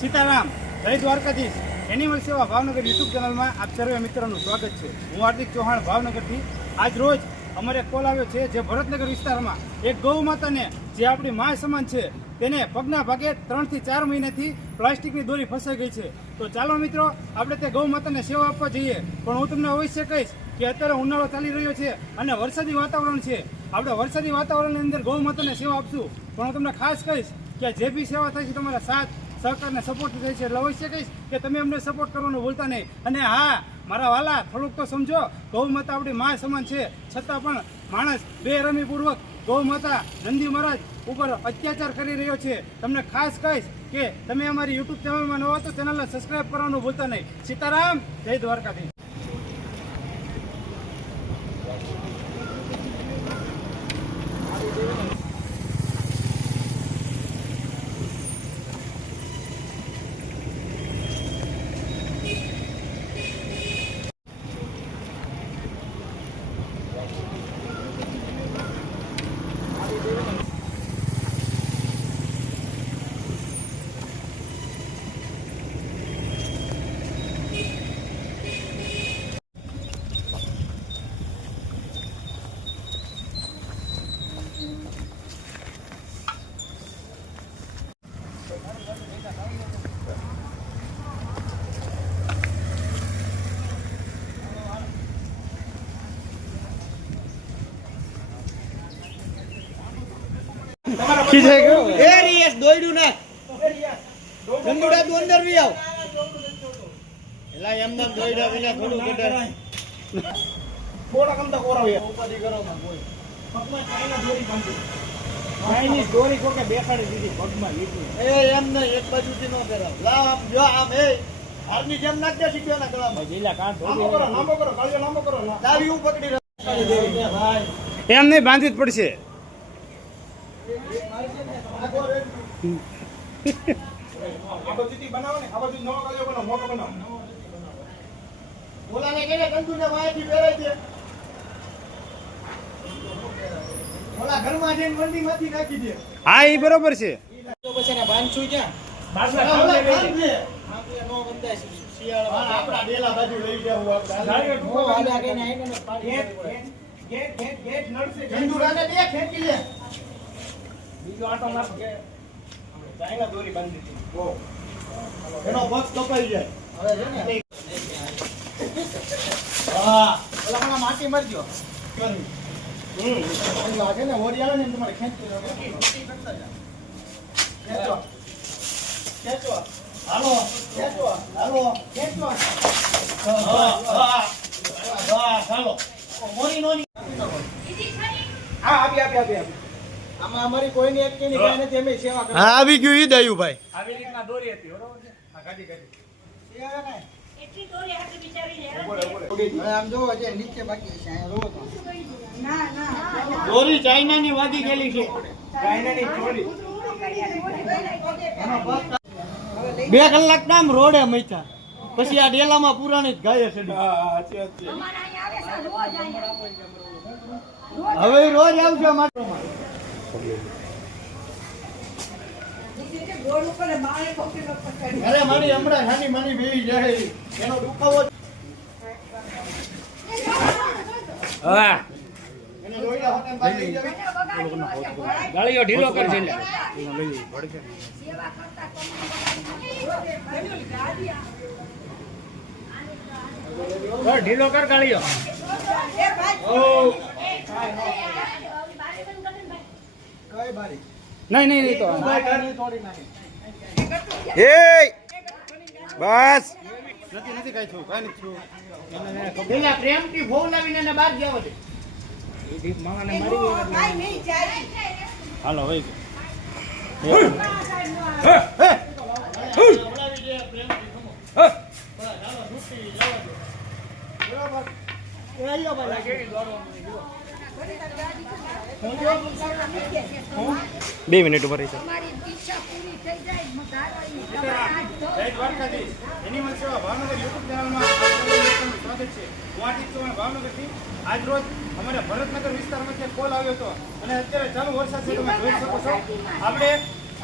સીતારામ, જય દ્વારકાધીશ. એનિમલ સેવા ભાવનગર યુટ્યુબ ચેનલમાં આપ સર્વે મિત્રોનું સ્વાગત છે. હું હાર્દિક ચૌહાણ ભાવનગરથી. આજ રોજ અમારે કોલ આવ્યો છે જે ભરતનગર વિસ્તારમાં એક ગૌ માતાને જે આપણી મા સમાન છે તેને પગના ભાગે 3 થી 4 મહિનાથી પ્લાસ્ટિકની દોરી ફસાઈ ગઈ છે. તો ચાલો મિત્રો આપણે તે ગૌ માતાને સેવા આપવા જઈએ. પણ હું તમને અવશ્ય કહીશ કે અત્યારે ઉનાળો ચાલી રહ્યો છે અને વરસાદી વાતાવરણ છે. આપણે વરસાદી વાતાવરણની અંદર ગૌ માતાને સેવા આપશું. પણ હું તમને ખાસ કહીશ કે જે બી સેવા થાય છે તમારા સાથ સહકારને સપોર્ટ થાય છે એટલે અવશ્ય કહીશ કે તમે અમને સપોર્ટ કરવાનું ભૂલતા નહીં. અને હા મારા વાલા, થોડુંક તો સમજો, ગૌ માતા આપણી મા સમાન છે, છતાં પણ માણસ બેરમીપૂર્વક ગૌ માતા નંદી મહારાજ ઉપર અત્યાચાર કરી રહ્યો છે. તમને ખાસ કહીશ કે તમે અમારી યુટ્યુબ ચેનલમાં નવા તો ચેનલને સબસ્ક્રાઈબ કરવાનું ભૂલતા નહીં. સીતારામ, જય દ્વારકાધીશ. ખીજાઈ ગયો એ રીએસ દોયડું નાખ ગંદુડા તું અંદર વી આવ એલા એમ નામ દોયડા વિના થોડું કટર થોડા કમતા કોરાવે ઉપાધી કરો માં કોઈ પગમાં ચાઈના દોરી બાંધી ચાઈની દોરી કોકે બેસાડી દીધી પગમાં લીધી. એ એમ ન એક બાજુથી નો ફેરાવ લાવ આમ જો આમ એ હારની જેમ નાખ દે સીધો ના ગળામાં જીલા કાં લાંબો કરો કાળિયો લાંબો કરો. દાવી હું પકડી રાખી દેવી ભાઈ એમ નહીં, બાંધવી જ પડશે. ઓલાને કેને કંદુને વાયથી ફેરાઈ દે ઓલા ઘરમાં જઈને મંદીમાંથી નાખી દે. હા, એ બરોબર છે. તો પછી ને બાંધશું ક્યાં બાજલા ઓલા ખાલી બાંધે આપણે નો બંધાય શિયાળામાં આપડા ડેલા બાજુ લઈ જાવ ચંદુરાને દે ખેંચી લે બીજો આટો માર કે ચાઈના દોરી બાંધી દીધી. એનો પગ કપાઈ જાય હવે છે ને હા ઓલા મને માટી મારજો કરી લાગે ને ઓરિયાળો ને તમારે ખેંચી લો કરતા જા ખેંચો ખેંચો હાલો ખેંચો હાલો ખેંચો હા હાલો મોરી નોની હા, આપી આમાં અમારી કોઈની એક કેની કાઈ નથી અમે સેવા કરો હા આવી ગયું ઈ દયું ભાઈ આવી રીતના દોરી હતી, બરોબર છે. આ ગાડી સેવા કાઈ એટલી દોરી હાથે બિચારી હેરાન હવે આમ જોવો જે નીચે બાકી છે અહીંયા જોવો તો ના દોરી ચાઇનાની વાદી ગયેલી છે ચાઈનાની દોરી. એનો પગ 2 કલાક નામ રોડે મૈતા પછી આ ડેલામાં પુરાણી જ ગાય છે હા, સાચી વાત છે. અમારા અહીંયા આવે છે રોજ અહીંયા હવે ઈ રોજ આવશે અમારો ગોળ ઉપર બાણે કોકી નો પકડી અરે મારી હમણાં નાની માની બેહી જાય એનો દુખાવો હા, એને રોઈડા હોટલ બાર લઈ જાવી ગાળીઓ ઢીલો કરજે લે. સેવા કરતા ઢીલો કર ગાળીઓ. એ ભાઈ ઓ કઈ બારી નહીં તો ભાઈ કાઢી તોડી નાખી એ બસ નથી કાંઈ થયું, કાંઈ નથી થયું. પેલા પ્રેમથી ભોવ લાવીને એને બહાર ગયા છે મામાને મારી ગઈ. ભાઈ નહીં જાય હાલો ભાઈ. બોલાવી દે પ્રેમથી ખમો ચાલો છૂટી જવા દો બરાબર એ આયો ભાઈ કેવી દોડો 2 મિનિટ ઉપર રહી તમારી ઈચ્છા પૂરી થઈ જાય મધારાની જય દ્વારકાધીશ. એનિમલ સેવા ભાવનગર યુટ્યુબ ચેનલમાં આપનું સ્વાગત છે. હું હાર્દિક ચૌહાણ ભાવનગરથી. આજ રોજ અમારે ભરતનગર વિસ્તારમાંથી કોલ આવ્યો હતો અને અત્યારે ચાલુ વરસાદ છે, તમે જોઈ શકો છો. આપણે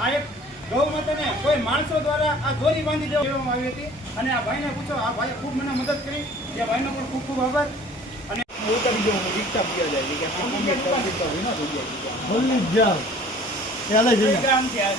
આ એક ગૌ માતાને કોઈ માણસો દ્વારા આ દોરી બાંધી દેવામાં આવી હતી અને આ ભાઈને પૂછો, આ ભાઈએ ખૂબ મને મદદ કરી, એ ભાઈનો પણ ખૂબ ખૂબ આભાર. અને ઉતારી દઉં દીકતા પીવા જાય કે આ કોમેન્ટ કરતી તો વિના થઈ જાય બોલી જ જાવ ચાલે છે ગામથી આ